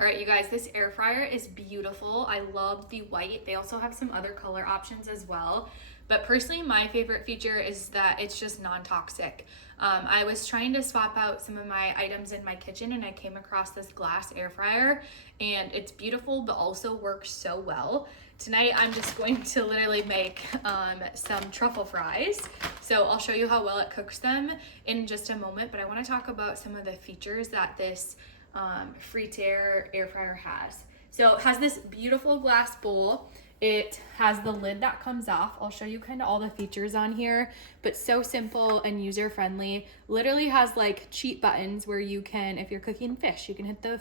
All right, you guys, this air fryer is beautiful. I love the white. They also have some other color options as well. But personally, my favorite feature is that it's just non-toxic. I was trying to swap out some of my items in my kitchen and I came across this glass air fryer, and it's beautiful but also works so well. Tonight, I'm just going to literally make some truffle fries. So I'll show you how well it cooks them in just a moment, but I want to talk about some of the features that this Frigidaire air fryer has. So it has this beautiful glass bowl. It has the lid that comes off. I'll show you kind of all the features on here, but so simple and user friendly. Literally has like cheat buttons where you can, if you're cooking fish, you can hit the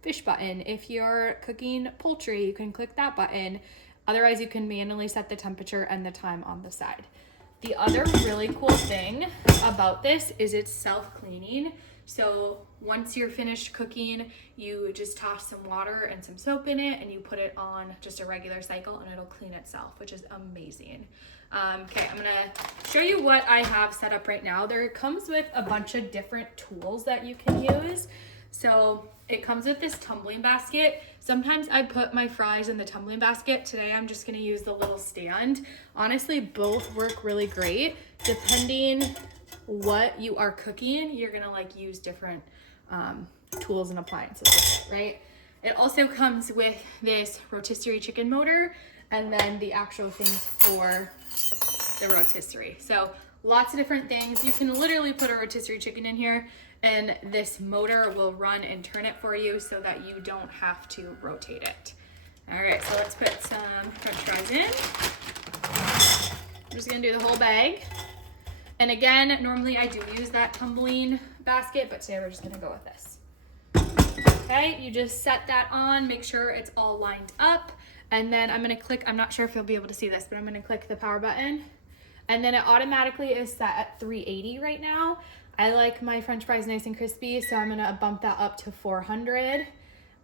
fish button. If you're cooking poultry, you can click that button. Otherwise, you can manually set the temperature and the time on the side. The other really cool thing about this is it's self-cleaning. So once you're finished cooking, you just toss some water and some soap in it and you put it on just a regular cycle and it'll clean itself, which is amazing. Okay, I'm gonna show you what I have set up right now. There comes with a bunch of different tools that you can use. So it comes with this tumbling basket. Sometimes I put my fries in the tumbling basket. Today I'm just gonna use the little stand. Honestly, both work really great. Depending what you are cooking, you're gonna like use different tools and appliances, right? It also comes with this rotisserie chicken motor and then the actual things for the rotisserie. So lots of different things. You can literally put a rotisserie chicken in here and this motor will run and turn it for you so that you don't have to rotate it. All right, so let's put some french fries in. I'm just gonna do the whole bag. And again, normally I do use that tumbling basket, but today we're just gonna go with this. Okay, you just set that on, make sure it's all lined up, and then I'm gonna click, I'm not sure if you'll be able to see this, but I'm gonna click the power button, and then it automatically is set at 380 right now. I like my french fries nice and crispy, so I'm gonna bump that up to 400,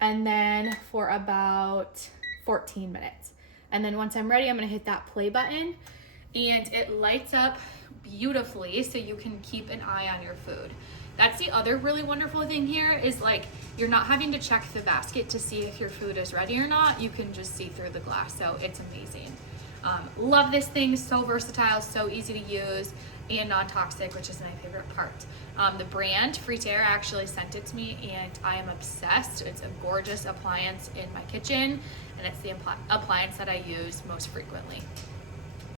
and then for about 14 minutes. And then once I'm ready, I'm gonna hit that play button, and it lights up beautifully so you can keep an eye on your food. That's the other really wonderful thing here is like you're not having to check the basket to see if your food is ready or not. You can just see through the glass, so it's amazing. Love this thing, so versatile, so easy to use, and non-toxic, which is my favorite part. The brand Frigidaire actually sent it to me and I am obsessed. It's a gorgeous appliance in my kitchen and it's the appliance that I use most frequently.